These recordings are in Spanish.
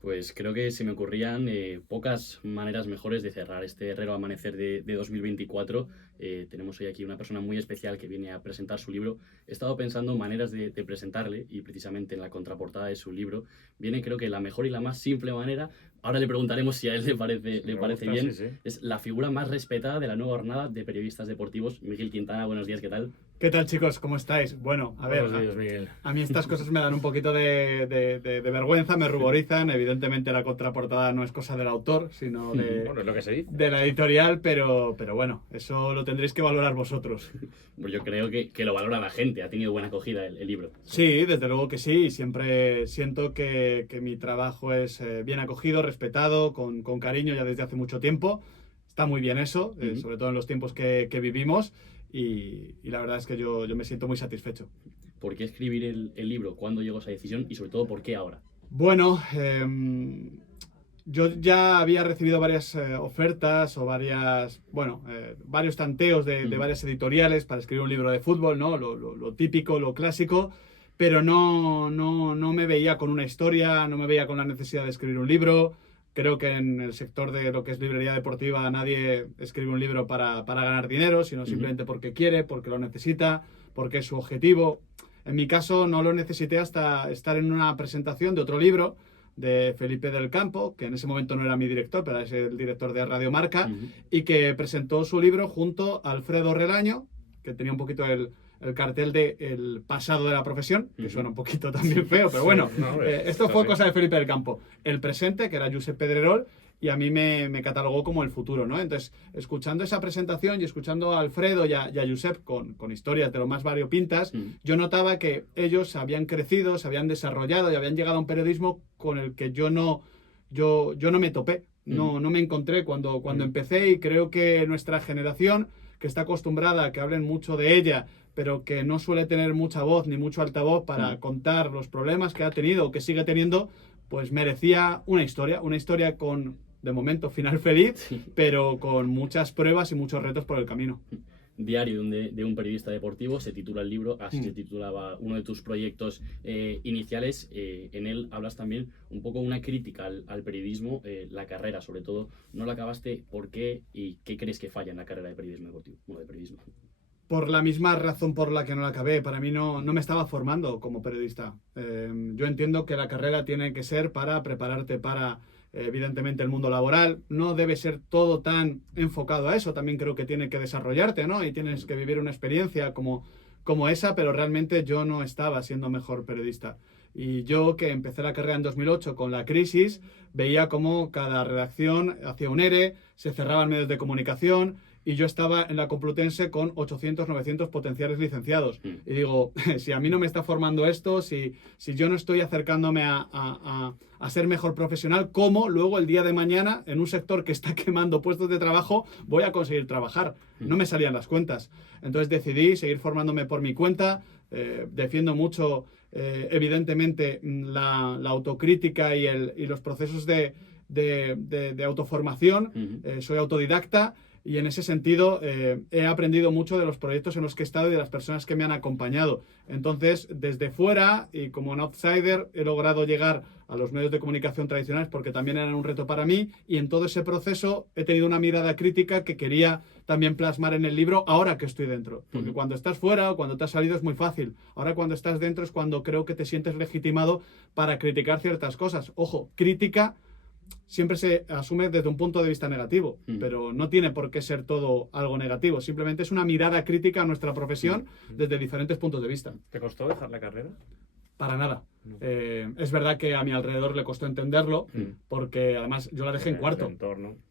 Pues creo que se me ocurrían pocas maneras mejores de cerrar este raro amanecer de 2024. Tenemos hoy aquí una persona muy especial que viene a presentar su libro. He estado pensando en maneras de presentarle y precisamente en la contraportada de su libro viene creo que la mejor y la más simple manera. Ahora le preguntaremos si a él Sí, le me parece gusta, sí, bien. sí. Es la figura más respetada de la nueva jornada de periodistas deportivos. Miguel Quintana, buenos días, ¿qué tal? ¿Qué tal, chicos? ¿Cómo estáis? Bueno, a ver, Buenos días, Miguel. a mí estas cosas me dan un poquito de vergüenza, me ruborizan. Evidentemente la contraportada no es cosa del autor, sino Bueno, es lo que se dice. de la editorial, pero bueno, eso lo tendréis que valorar vosotros. Pues yo creo que lo valora la gente, ha tenido buena acogida el libro. Sí, desde luego que sí, y siempre siento que mi trabajo es bien acogido, respetado, con cariño ya desde hace mucho tiempo. Está muy bien eso, sobre todo en los tiempos que vivimos, y la verdad es que yo me siento muy satisfecho. ¿Por qué escribir el libro? ¿Cuándo llegó esa decisión? Y sobre todo, ¿por qué ahora? Bueno, yo ya había recibido varias ofertas o varios tanteos de varias editoriales para escribir un libro de fútbol, ¿no? Lo típico, lo clásico, pero no me veía con una historia, no me veía con la necesidad de escribir un libro. Creo que en el sector de lo que es librería deportiva nadie escribe un libro para ganar dinero, sino simplemente porque quiere, porque lo necesita, porque es su objetivo. En mi caso no lo necesité hasta estar en una presentación de otro libro de Felipe del Campo, que en ese momento no era mi director, pero es el director de Radio Marca, y que presentó su libro junto a Alfredo Relaño, que tenía un poquito el cartel de El pasado de la profesión, que suena un poquito también feo, pero bueno, esto fue cosa de Felipe del Campo. El presente, que era Josep Pedrerol, y a mí me catalogó como el futuro, ¿no? Entonces, escuchando esa presentación y escuchando a Alfredo y a Josep con historias de lo más variopintas, yo notaba que ellos habían crecido, se habían desarrollado y habían llegado a un periodismo con el que yo no me topé, no me encontré cuando empecé, y creo que nuestra generación, que está acostumbrada a que hablen mucho de ella, pero que no suele tener mucha voz ni mucho altavoz para contar los problemas que ha tenido o que sigue teniendo, pues merecía una historia con, de momento, final feliz, pero con muchas pruebas y muchos retos por el camino. Diario de un periodista deportivo, se titula el libro, así se titulaba uno de tus proyectos iniciales. En él hablas también un poco una crítica al periodismo, la carrera sobre todo. No la acabaste, ¿por qué? ¿Y qué crees que falla en la carrera de periodismo deportivo? Bueno, de periodismo. Por la misma razón por la que no la acabé, para mí no me estaba formando como periodista. Yo entiendo que la carrera tiene que ser para prepararte para, evidentemente, el mundo laboral. No debe ser todo tan enfocado a eso. También creo que tiene que desarrollarte, ¿no? Y tienes que vivir una experiencia como esa, pero realmente yo no estaba siendo mejor periodista. Y yo, que empecé la carrera en 2008 con la crisis, veía cómo cada redacción hacía un ERE, se cerraban medios de comunicación, y yo estaba en la Complutense con 800, 900 potenciales licenciados. Y digo, si a mí no me está formando esto, si yo no estoy acercándome a ser mejor profesional, ¿cómo luego el día de mañana, en un sector que está quemando puestos de trabajo, voy a conseguir trabajar? No me salían las cuentas. Entonces decidí seguir formándome por mi cuenta. Defiendo mucho, evidentemente, la autocrítica y los procesos de autoformación. Soy autodidacta. Y en ese sentido he aprendido mucho de los proyectos en los que he estado y de las personas que me han acompañado. Entonces, desde fuera y como un outsider, he logrado llegar a los medios de comunicación tradicionales porque también eran un reto para mí, y en todo ese proceso he tenido una mirada crítica que quería también plasmar en el libro ahora que estoy dentro. Porque cuando estás fuera o cuando te has salido es muy fácil. Ahora cuando estás dentro es cuando creo que te sientes legitimado para criticar ciertas cosas. Ojo, crítica siempre se asume desde un punto de vista negativo, pero no tiene por qué ser todo algo negativo. Simplemente es una mirada crítica a nuestra profesión desde diferentes puntos de vista. ¿Te costó dejar la carrera? Para nada. Es verdad que a mi alrededor le costó entenderlo, porque además yo la dejé en cuarto.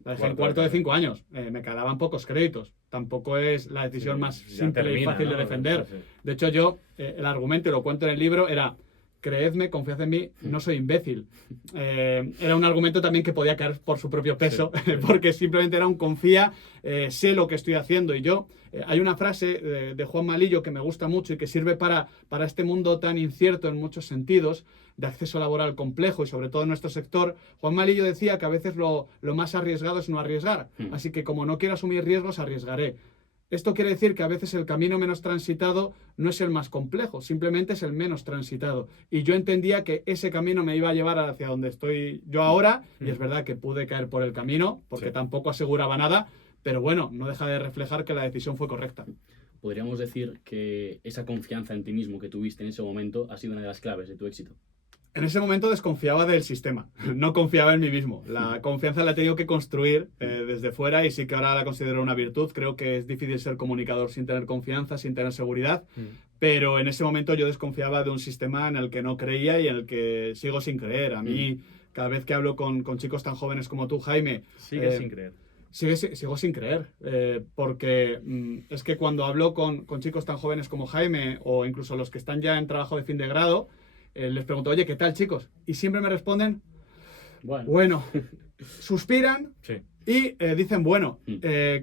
La dejé en cuarto de 5 años. Me quedaban pocos créditos. Tampoco es la decisión más simple y fácil de defender. De hecho, yo, el argumento, y lo cuento en el libro, era: creedme, confiad en mí, no soy imbécil. Era un argumento también que podía caer por su propio peso, porque simplemente era un confía, sé lo que estoy haciendo. Y yo, hay una frase de Juan Malillo que me gusta mucho y que sirve para este mundo tan incierto en muchos sentidos, de acceso laboral complejo y sobre todo en nuestro sector. Juan Malillo decía que a veces lo más arriesgado es no arriesgar. Así que como no quiero asumir riesgos, arriesgaré. Esto quiere decir que a veces el camino menos transitado no es el más complejo, simplemente es el menos transitado. Y yo entendía que ese camino me iba a llevar hacia donde estoy yo ahora, y es verdad que pude caer por el camino, porque Sí. tampoco aseguraba nada, pero bueno, no deja de reflejar que la decisión fue correcta. Podríamos decir que esa confianza en ti mismo que tuviste en ese momento ha sido una de las claves de tu éxito. En ese momento desconfiaba del sistema, no confiaba en mí mismo. La confianza la he tenido que construir desde fuera y sí que ahora la considero una virtud. Creo que es difícil ser comunicador sin tener confianza, sin tener seguridad, pero en ese momento yo desconfiaba de un sistema en el que no creía y en el que sigo sin creer. A mí, cada vez que hablo con chicos tan jóvenes como tú, Jaime, Sigue sin creer. sigo sin creer, porque es que cuando hablo con chicos tan jóvenes como Jaime o incluso los que están ya en trabajo de fin de grado, les pregunto, oye, ¿qué tal, chicos? Y siempre me responden, bueno, suspiran Sí. y dicen, bueno,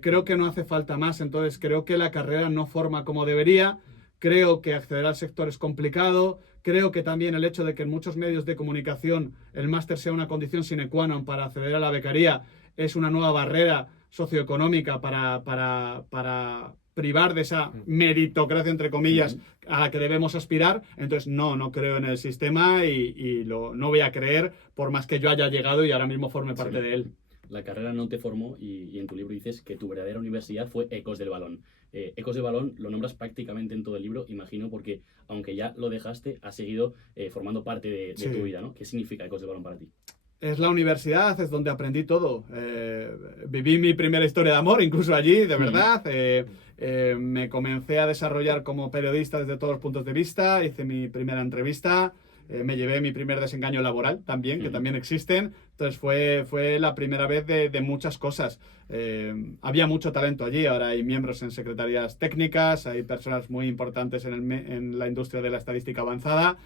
creo que no hace falta más, entonces creo que la carrera no forma como debería, creo que acceder al sector es complicado, creo que también el hecho de que en muchos medios de comunicación el máster sea una condición sine qua non para acceder a la becaría es una nueva barrera socioeconómica para privar de esa meritocracia, entre comillas, a la que debemos aspirar. Entonces, no creo en el sistema y no voy a creer por más que yo haya llegado y ahora mismo forme parte de él. La carrera no te formó y en tu libro dices que tu verdadera universidad fue Ecos del Balón. Ecos del Balón lo nombras prácticamente en todo el libro, imagino, porque aunque ya lo dejaste, has seguido formando parte de tu vida, ¿no? ¿Qué significa Ecos del Balón para ti? Es la universidad, es donde aprendí todo. Viví mi primera historia de amor, incluso allí, de verdad. Me comencé a desarrollar como periodista desde todos los puntos de vista. Hice mi primera entrevista. Me llevé mi primer desengaño laboral también, que también existen. Entonces fue la primera vez de muchas cosas. Había mucho talento allí. Ahora hay miembros en secretarías técnicas, hay personas muy importantes en la industria de la estadística avanzada.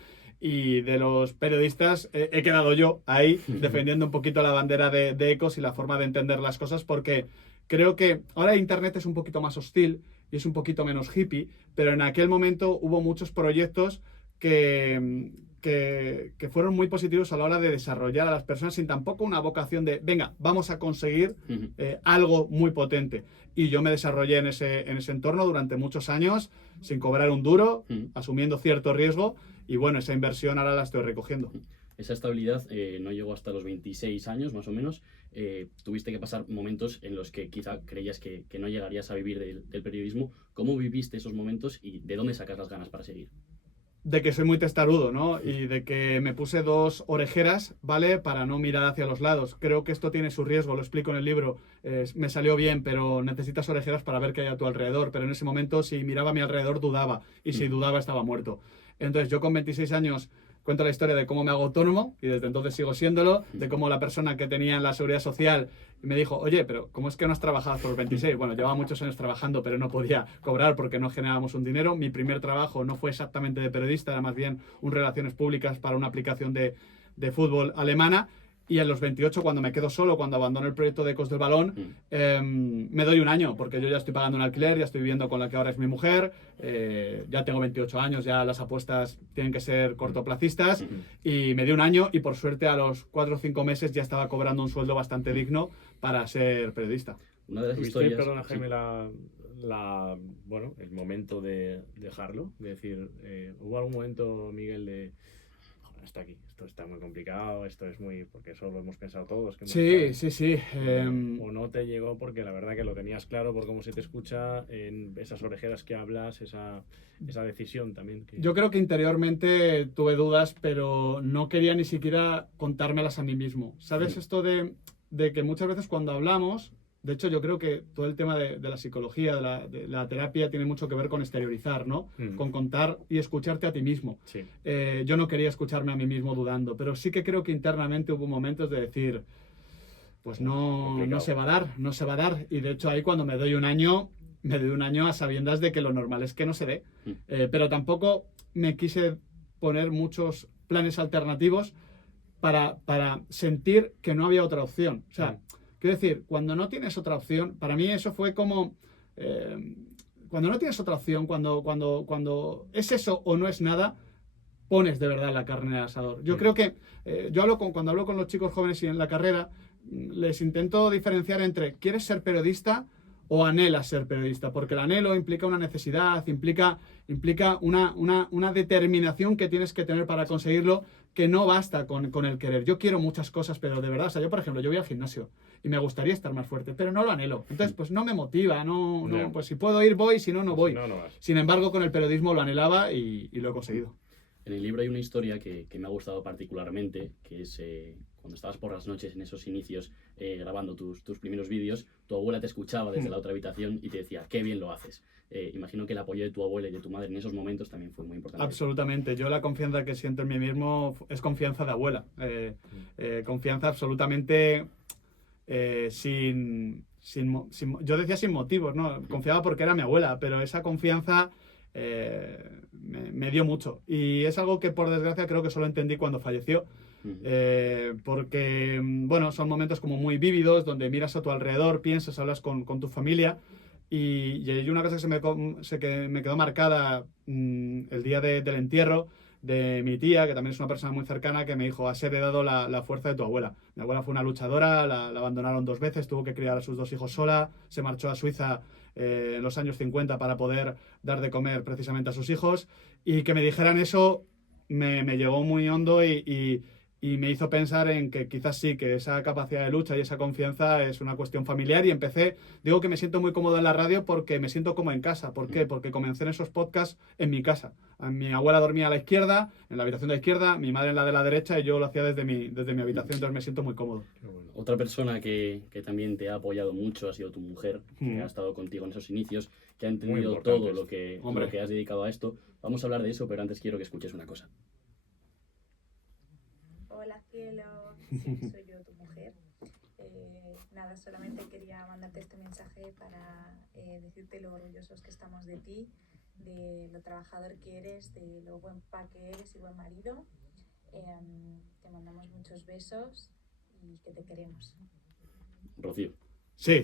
Y de los periodistas he quedado yo ahí defendiendo un poquito la bandera de Ecos y la forma de entender las cosas, porque creo que ahora Internet es un poquito más hostil y es un poquito menos hippie, pero en aquel momento hubo muchos proyectos que fueron muy positivos a la hora de desarrollar a las personas sin tampoco una vocación de, venga, vamos a conseguir algo muy potente. Y yo me desarrollé en ese entorno durante muchos años, sin cobrar un duro, asumiendo cierto riesgo, y bueno, esa inversión ahora la estoy recogiendo. Esa estabilidad no llegó hasta los 26 años, más o menos. Tuviste que pasar momentos en los que quizá creías que no llegarías a vivir del periodismo. ¿Cómo viviste esos momentos y de dónde sacas las ganas para seguir? De que soy muy testarudo, ¿no? Y de que me puse 2 orejeras, ¿vale? Para no mirar hacia los lados. Creo que esto tiene su riesgo, lo explico en el libro. Me salió bien, pero necesitas orejeras para ver qué hay a tu alrededor. Pero en ese momento, si miraba a mi alrededor, dudaba. Y si dudaba, estaba muerto. Entonces, yo con 26 años cuento la historia de cómo me hago autónomo, y desde entonces sigo siéndolo, de cómo la persona que tenía en la seguridad social me dijo, oye, pero ¿cómo es que no has trabajado hasta los 26? Bueno, llevaba muchos años trabajando, pero no podía cobrar porque no generábamos un dinero. Mi primer trabajo no fue exactamente de periodista, era más bien un relaciones públicas para una aplicación de fútbol alemana. Y a los 28, cuando me quedo solo, cuando abandono el proyecto de Ecos del Balón, me doy un año, porque yo ya estoy pagando un alquiler, ya estoy viviendo con la que ahora es mi mujer, ya tengo 28 años, ya las apuestas tienen que ser cortoplacistas, y me di un año y por suerte a los 4 o 5 meses ya estaba cobrando un sueldo bastante digno para ser periodista. Una de las ¿Tuviste, historias... perdona, Jaime, sí. bueno, el momento de dejarlo? De decir, ¿hubo algún momento, Miguel, de joder, hasta aquí, esto está muy complicado, esto es muy... porque eso lo hemos pensado todos. Que hemos Sí. o no te llegó porque la verdad que lo tenías claro por cómo se te escucha, en esas orejeras que hablas, esa decisión también. Yo creo que interiormente tuve dudas, pero no quería ni siquiera contármelas a mí mismo. ¿Sabes? Esto de que muchas veces cuando hablamos, de hecho yo creo que todo el tema de la psicología, de la terapia, tiene mucho que ver con exteriorizar, ¿no? Con contar y escucharte a ti mismo. Sí. Yo no quería escucharme a mí mismo dudando, pero sí que creo que internamente hubo momentos de decir, pues no se va a dar. Y de hecho ahí cuando me doy un año a sabiendas de que lo normal es que no se dé. Pero tampoco me quise poner muchos planes alternativos para sentir que no había otra opción. O sea, quiero decir, cuando no tienes otra opción, para mí eso fue como... cuando no tienes otra opción, cuando es eso o no es nada, pones de verdad la carne en el asador. Yo creo que cuando hablo con los chicos jóvenes y en la carrera, les intento diferenciar entre ¿quieres ser periodista o anhelas ser periodista? Porque el anhelo implica una necesidad, implica una determinación que tienes que tener para conseguirlo, que no basta con el querer. Yo quiero muchas cosas, pero de verdad, o sea, yo por ejemplo, yo voy al gimnasio y me gustaría estar más fuerte, pero no lo anhelo. Entonces, pues no me motiva, pues si puedo ir, voy, si no, no voy. No, no vas. Sin embargo, con el periodismo lo anhelaba y lo he conseguido. En el libro hay una historia que me ha gustado particularmente, que es cuando estabas por las noches en esos inicios grabando tus primeros vídeos, tu abuela te escuchaba desde la otra habitación y te decía, qué bien lo haces. Imagino que el apoyo de tu abuela y de tu madre en esos momentos también fue muy importante. Absolutamente. Yo la confianza que siento en mí mismo es confianza de abuela. Confianza absolutamente yo decía sin motivos, ¿no? Confiaba porque era mi abuela, pero esa confianza me dio mucho. Y es algo que por desgracia creo que solo entendí cuando falleció. Porque, bueno, son momentos como muy vívidos, donde miras a tu alrededor, piensas, hablas con tu familia. Y hay una cosa que me quedó marcada el día del entierro de mi tía, que también es una persona muy cercana, que me dijo, has heredado la fuerza de tu abuela. Mi abuela fue una luchadora, la abandonaron 2 veces, tuvo que criar a sus 2 hijos sola, se marchó a Suiza en los años 50 para poder dar de comer precisamente a sus hijos, y que me dijeran eso me llegó muy hondo y me hizo pensar en que quizás sí, que esa capacidad de lucha y esa confianza es una cuestión familiar, y digo que me siento muy cómodo en la radio porque me siento como en casa. ¿Por qué? Porque comencé en esos podcasts en mi casa. Mi abuela dormía a la izquierda, en la habitación de la izquierda, mi madre en la de la derecha, y yo lo hacía desde mi habitación, entonces me siento muy cómodo. Otra persona que también te ha apoyado mucho ha sido tu mujer, que ha estado contigo en esos inicios, que ha entendido todo lo que has dedicado a esto. Vamos a hablar de eso, pero antes quiero que escuches una cosa. Hola cielo, sí, soy yo, tu mujer. Nada, solamente quería mandarte este mensaje para decirte lo orgullosos que estamos de ti, de lo trabajador que eres, de lo buen pa que eres y buen marido. Te mandamos muchos besos y que te queremos. Rocío. Sí,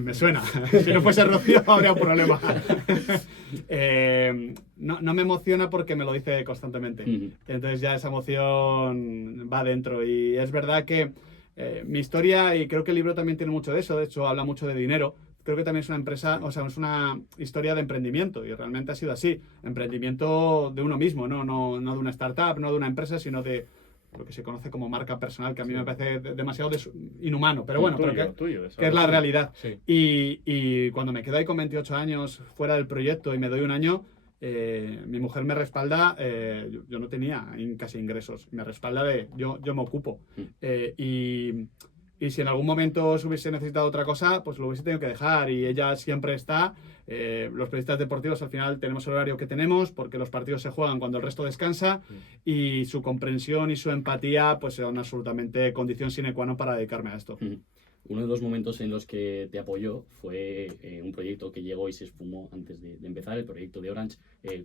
me suena. Si no fuese Rocío habría un problema. No me emociona porque me lo dice constantemente. Entonces ya esa emoción va dentro. Y es verdad que mi historia, y creo que el libro también tiene mucho de eso, de hecho habla mucho de dinero. Creo que también es una empresa, o sea, es una historia de emprendimiento, y realmente ha sido así. Emprendimiento de uno mismo, no de una startup, no de una empresa, sino de lo que se conoce como marca personal, que a mí me parece demasiado inhumano, pero bueno, que es la realidad. Sí. Y cuando me quedo ahí con 28 años fuera del proyecto y me doy un año, mi mujer me respalda, yo no tenía casi ingresos, me respalda yo me ocupo. Y si en algún momento se hubiese necesitado otra cosa, pues lo hubiese tenido que dejar, y ella siempre está. Los periodistas deportivos al final tenemos el horario que tenemos porque los partidos se juegan cuando el resto descansa, y su comprensión y su empatía pues son absolutamente condición sine qua non para dedicarme a esto. Uno de los momentos en los que te apoyó fue un proyecto que llegó y se esfumó antes de empezar, el proyecto de Orange.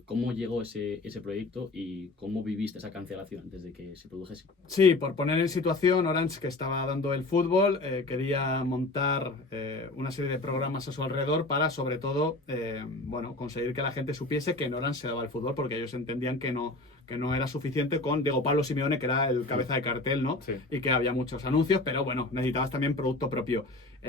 ¿Cómo llegó ese proyecto y cómo viviste esa cancelación antes de que se produjese? Sí, por poner en situación, Orange, que estaba dando el fútbol, quería montar una serie de programas a su alrededor para, sobre todo, conseguir que la gente supiese que en Orange se daba el fútbol, porque ellos entendían que no era suficiente con Diego Pablo Simeone, que era el cabeza de cartel, ¿no? Sí. Y que había muchos anuncios, pero bueno, necesitabas también producto propio.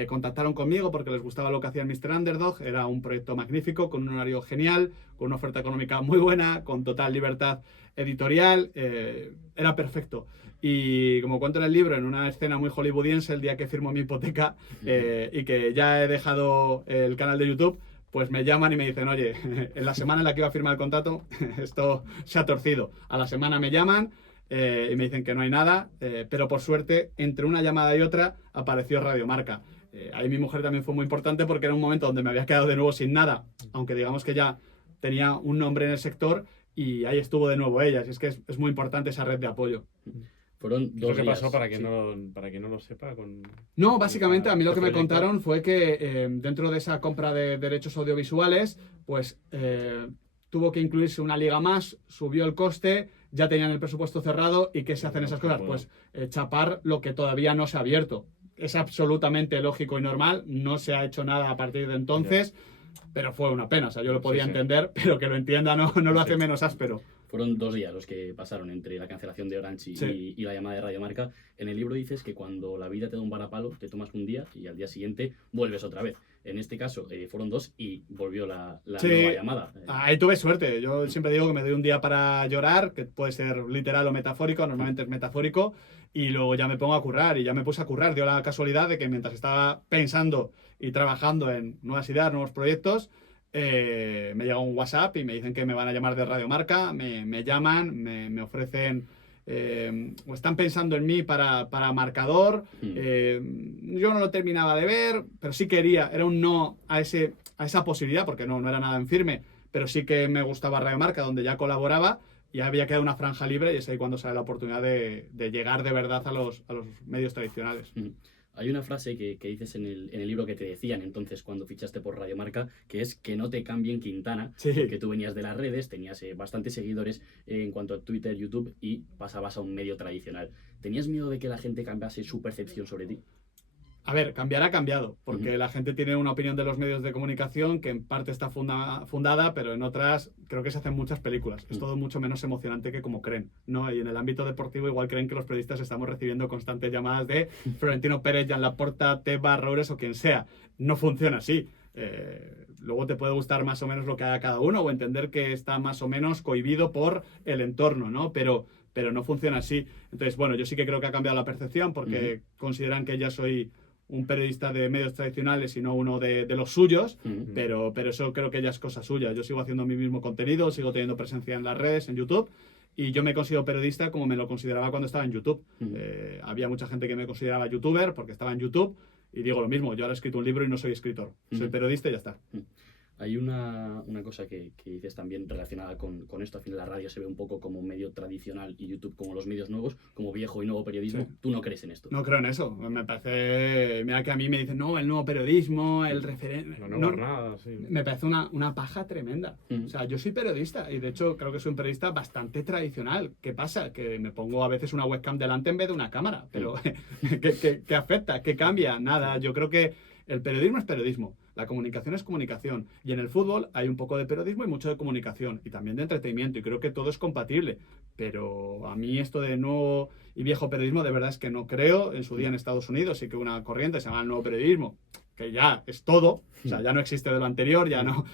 Contactaron conmigo porque les gustaba lo que hacía Mr. Underdog. Era un proyecto magnífico, con un horario genial, con una oferta económica muy buena, con total libertad editorial. Era perfecto. Y como cuento en el libro, en una escena muy hollywoodiense, el día que firmo mi hipoteca y que ya he dejado el canal de YouTube, pues me llaman y me dicen, oye, en la semana en la que iba a firmar el contrato, esto se ha torcido. A la semana me llaman y me dicen que no hay nada, pero por suerte, entre una llamada y otra, apareció Radio Marca. Ahí mi mujer también fue muy importante porque era un momento donde me había quedado de nuevo sin nada, aunque digamos que ya tenía un nombre en el sector, y ahí estuvo de nuevo ella. Así es que es muy importante esa red de apoyo. Fueron 2 días. ¿Qué pasó para quien no lo sepa? No, básicamente a mí lo que me contaron fue que dentro de esa compra de derechos audiovisuales, pues tuvo que incluirse una liga más, subió el coste, ya tenían el presupuesto cerrado. ¿Y qué se hacen esas cosas? Pues chapar lo que todavía no se ha abierto. Es absolutamente lógico y normal, no se ha hecho nada a partir de entonces, pero fue una pena. O sea, yo lo podía entender, pero que lo entienda no lo hace menos áspero. Fueron 2 días los que pasaron entre la cancelación de Orange y la llamada de Radio Marca. En el libro dices que cuando la vida te da un varapalo, te tomas un día y al día siguiente vuelves otra vez. En este caso fueron 2 y volvió la nueva llamada. Ahí tuve suerte. Yo siempre digo que me doy un día para llorar, que puede ser literal o metafórico, normalmente es metafórico, y luego ya me pongo a currar, y ya me puse a currar. Dio la casualidad de que mientras estaba pensando y trabajando en nuevas ideas, nuevos proyectos, me llega un WhatsApp y me dicen que me van a llamar de Radio Marca, me llaman, me ofrecen, o están pensando en mí para marcador. Yo no lo terminaba de ver, pero sí quería, era un no a esa posibilidad, porque no era nada en firme, pero sí que me gustaba Radio Marca, donde ya colaboraba, y había quedado una franja libre, y es ahí cuando sale la oportunidad de llegar de verdad a los medios tradicionales. Hay una frase que dices en el libro que te decían entonces cuando fichaste por Radio Marca, que es que no te cambien Quintana, porque tú venías de las redes, tenías bastantes seguidores en cuanto a Twitter, YouTube, y pasabas a un medio tradicional. ¿Tenías miedo de que la gente cambiase su percepción sobre ti? A ver, cambiar ha cambiado, porque la gente tiene una opinión de los medios de comunicación que en parte está fundada, pero en otras creo que se hacen muchas películas. Es todo mucho menos emocionante que como creen, ¿no? Y en el ámbito deportivo igual creen que los periodistas estamos recibiendo constantes llamadas de Florentino Pérez, Jan Laporta, Tebas, Roures o quien sea. No funciona así. Luego te puede gustar más o menos lo que haga cada uno o entender que está más o menos cohibido por el entorno, ¿no? Pero no funciona así. Entonces, bueno, yo sí que creo que ha cambiado la percepción porque consideran que ya soy un periodista de medios tradicionales y no uno de los suyos, pero eso creo que ya es cosa suya. Yo sigo haciendo mi mismo contenido, sigo teniendo presencia en las redes, en YouTube, y yo me considero periodista como me lo consideraba cuando estaba en YouTube. Había mucha gente que me consideraba youtuber porque estaba en YouTube, y digo lo mismo, yo ahora he escrito un libro y no soy escritor, soy periodista y ya está. Hay una cosa que dices también relacionada con esto. Al final la radio se ve un poco como medio tradicional y YouTube como los medios nuevos, como viejo y nuevo periodismo. Sí. ¿Tú no crees en esto? No creo en eso. Me parece... Mira que a mí me dicen, no, el nuevo periodismo, el referente... No, nada, sí. Me parece una paja tremenda. O sea, yo soy periodista y de hecho creo que soy un periodista bastante tradicional. ¿Qué pasa? Que me pongo a veces una webcam delante en vez de una cámara. Pero ¿qué afecta? ¿Qué cambia? Nada. Yo creo que el periodismo es periodismo. La comunicación es comunicación. Y en el fútbol hay un poco de periodismo y mucho de comunicación. Y también de entretenimiento. Y creo que todo es compatible. Pero a mí esto de nuevo y viejo periodismo de verdad es que no creo. En su día en Estados Unidos sí que una corriente se llama el nuevo periodismo, que ya es todo. O sea, ya no existe de lo anterior. Ya no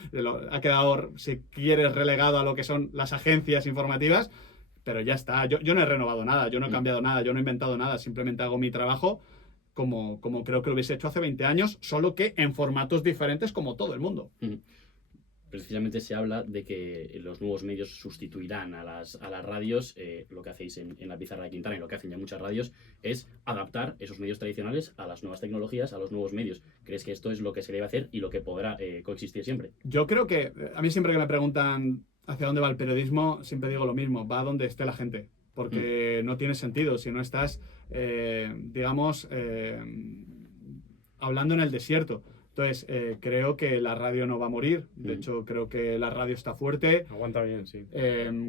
ha quedado, si quieres, relegado a lo que son las agencias informativas. Pero ya está. Yo no he renovado nada. Yo no he cambiado nada. Yo no he inventado nada. Simplemente hago mi trabajo como creo que lo hubiese hecho hace 20 años, solo que en formatos diferentes como todo el mundo. Precisamente se habla de que los nuevos medios sustituirán a las radios. Lo que hacéis en la pizarra de Quintana y lo que hacen ya muchas radios es adaptar esos medios tradicionales a las nuevas tecnologías, a los nuevos medios. ¿Crees que esto es lo que se debe hacer y lo que podrá coexistir siempre? Yo creo que, a mí siempre que me preguntan hacia dónde va el periodismo, siempre digo lo mismo, va a donde esté la gente. Porque no tiene sentido si no estás, hablando en el desierto. Entonces, creo que la radio no va a morir. De hecho, creo que la radio está fuerte. Aguanta bien, sí.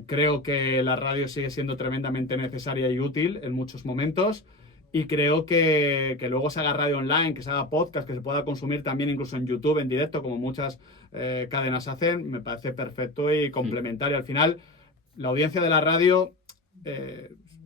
Creo que la radio sigue siendo tremendamente necesaria y útil en muchos momentos. Y creo que luego se haga radio online, que se haga podcast, que se pueda consumir también incluso en YouTube, en directo, como muchas cadenas hacen, me parece perfecto y complementario. Al final, la audiencia de la radio...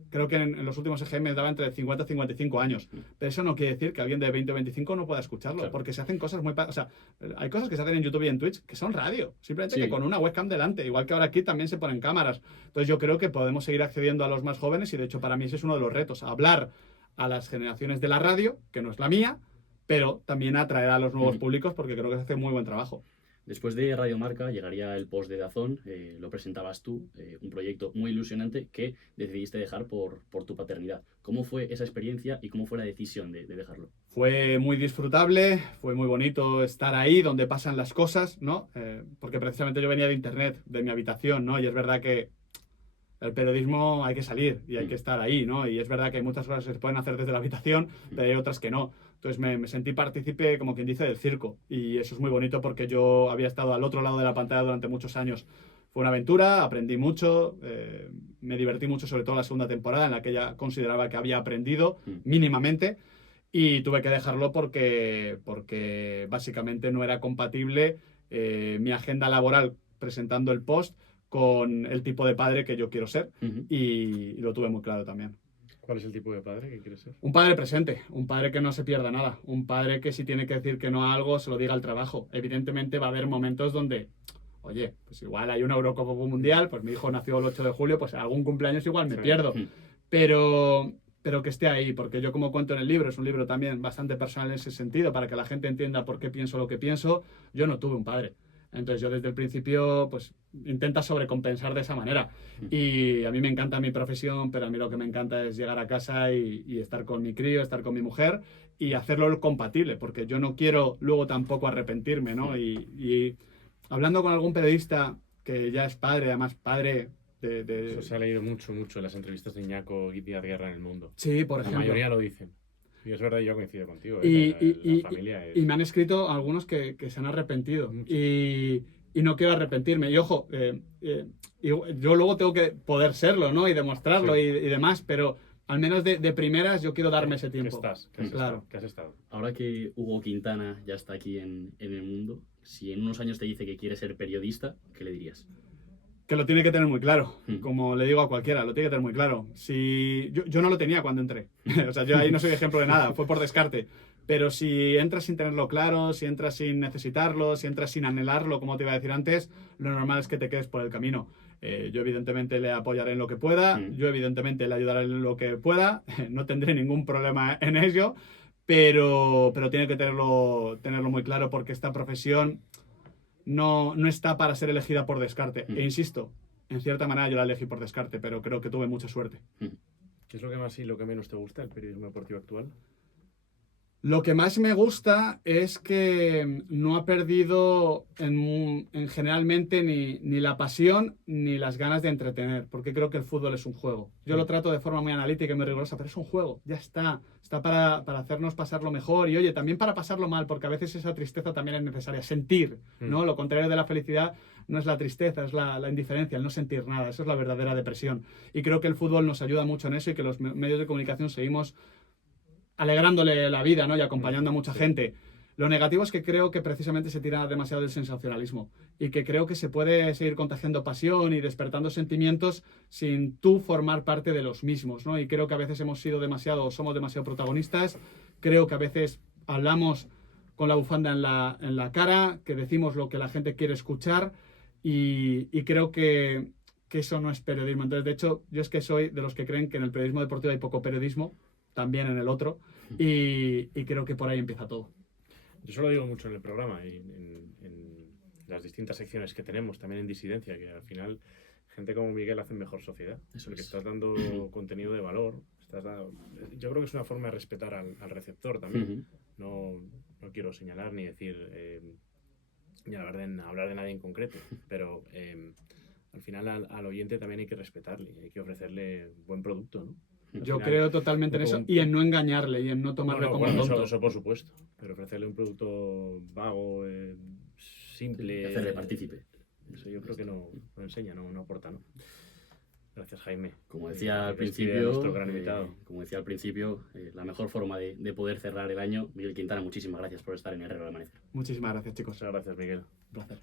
creo que en los últimos EGM daba entre 50 y 55 años. Pero eso no quiere decir que alguien de 20 o 25 no pueda escucharlo, claro. Porque se hacen cosas muy... O sea, hay cosas que se hacen en YouTube y en Twitch que son radio. Simplemente que con una webcam delante. Igual que ahora aquí también se ponen cámaras. Entonces yo creo que podemos seguir accediendo a los más jóvenes y de hecho para mí ese es uno de los retos. Hablar a las generaciones de la radio, que no es la mía, pero también atraer a los nuevos públicos porque creo que se hace muy buen trabajo. Después de Radio Marca llegaría el post de DAZN, lo presentabas tú, un proyecto muy ilusionante que decidiste dejar por tu paternidad. ¿Cómo fue esa experiencia y cómo fue la decisión de dejarlo? Fue muy disfrutable, fue muy bonito estar ahí donde pasan las cosas, ¿no? Porque precisamente yo venía de internet, de mi habitación, ¿no? Y es verdad que el periodismo hay que salir y hay que estar ahí, ¿no? Y es verdad que hay muchas cosas que se pueden hacer desde la habitación, pero hay otras que no. Entonces me sentí partícipe, como quien dice, del circo. Y eso es muy bonito porque yo había estado al otro lado de la pantalla durante muchos años. Fue una aventura, aprendí mucho, me divertí mucho, sobre todo la segunda temporada, en la que ya consideraba que había aprendido mínimamente. Y tuve que dejarlo porque básicamente no era compatible mi agenda laboral presentando el post con el tipo de padre que yo quiero ser Ujú. y lo tuve muy claro también. ¿Cuál es el tipo de padre que quieres ser? Un padre presente, un padre que no se pierda nada, un padre que si tiene que decir que no a algo, se lo diga al trabajo. Evidentemente va a haber momentos donde, oye, pues igual hay una Eurocopa Mundial, pues mi hijo nació el 8 de julio, pues algún cumpleaños igual me Sí. pierdo. Mm. Pero que esté ahí, porque yo como cuento en el libro, es un libro también bastante personal en ese sentido, para que la gente entienda por qué pienso lo que pienso, yo no tuve un padre. Entonces yo desde el principio pues intenta sobrecompensar de esa manera. Y a mí me encanta mi profesión, pero a mí lo que me encanta es llegar a casa y estar con mi crío, estar con mi mujer y hacerlo compatible, porque yo no quiero luego tampoco arrepentirme, ¿no? Y hablando con algún periodista que ya es padre, además padre de... Eso se ha leído mucho en las entrevistas de Iñaco y Díaz Guerra en El Mundo. Sí, por La ejemplo. mayoría lo dicen. Y es verdad, yo coincido contigo. Y, La familia es... y me han escrito algunos que se han arrepentido. Mucho. Y no quiero arrepentirme. Y ojo, yo luego tengo que poder serlo, ¿no? Y demostrarlo Sí. y demás, pero al menos de primeras yo quiero darme ese ¿Qué tiempo. estás? Claro. ¿Qué has estado? Ahora que Hugo Quintana ya está aquí en el mundo, si en unos años te dice que quiere ser periodista, ¿qué le dirías? Que lo tiene que tener muy claro, Mm. como le digo a cualquiera, lo tiene que tener muy claro. Si yo no lo tenía cuando entré, o sea, yo ahí no soy ejemplo de nada, fue por descarte. Pero si entras sin tenerlo claro, si entras sin necesitarlo, si entras sin anhelarlo, como te iba a decir antes, lo normal es que te quedes por el camino. Yo evidentemente le apoyaré en lo que pueda, Mm. yo evidentemente le ayudaré en lo que pueda, no tendré ningún problema en ello, pero tiene que tenerlo muy claro porque esta profesión no está para ser elegida por descarte. Mm. E insisto, en cierta manera yo la elegí por descarte, pero creo que tuve mucha suerte. ¿Qué es lo que más y lo que menos te gusta del periodismo deportivo actual? Lo que más me gusta es que no ha perdido en generalmente ni la pasión ni las ganas de entretener, porque creo que el fútbol es un juego. Yo lo trato de forma muy analítica y muy rigurosa, pero es un juego, ya está. Está para hacernos pasarlo mejor y, oye, también para pasarlo mal, porque a veces esa tristeza también es necesaria. Sentir, ¿no? Lo contrario de la felicidad no es la tristeza, es la indiferencia, el no sentir nada. Eso es la verdadera depresión. Y creo que el fútbol nos ayuda mucho en eso y que los medios de comunicación seguimos alegrándole la vida, ¿no? Y acompañando a mucha gente. Lo negativo es que creo que precisamente se tira demasiado del sensacionalismo y que creo que se puede seguir contagiando pasión y despertando sentimientos sin tú formar parte de los mismos, ¿no? Y creo que a veces somos demasiado protagonistas. Creo que a veces hablamos con la bufanda en la cara, que decimos lo que la gente quiere escuchar y creo que eso no es periodismo. Entonces, de hecho, yo es que soy de los que creen que en el periodismo deportivo hay poco periodismo, también en el otro, y creo que por ahí empieza todo. Yo eso lo digo mucho en el programa y en las distintas secciones que tenemos, también en Disidencia, que al final gente como Miguel hace mejor sociedad. Eso porque es. estás dando contenido de valor. Yo creo que es una forma de respetar al receptor también. Ujú. No quiero señalar ni decir ni hablar de nadie en concreto, pero al final al oyente también hay que respetarle, hay que ofrecerle buen producto, ¿no? Yo creo totalmente en eso y en no engañarle y en no tomarle como bueno, tonto. eso por supuesto, pero ofrecerle un producto vago, simple, Y hacerle partícipe. Eso yo creo que no enseña, no aporta, ¿no? Gracias, Jaime. Como decía al Que despide a principio, nuestro gran invitado. la mejor forma de poder cerrar el año. Miguel Quintana, muchísimas gracias por estar en Herrero al Amanecer. Muchísimas gracias, chicos. Muchas gracias, Miguel. Un placer.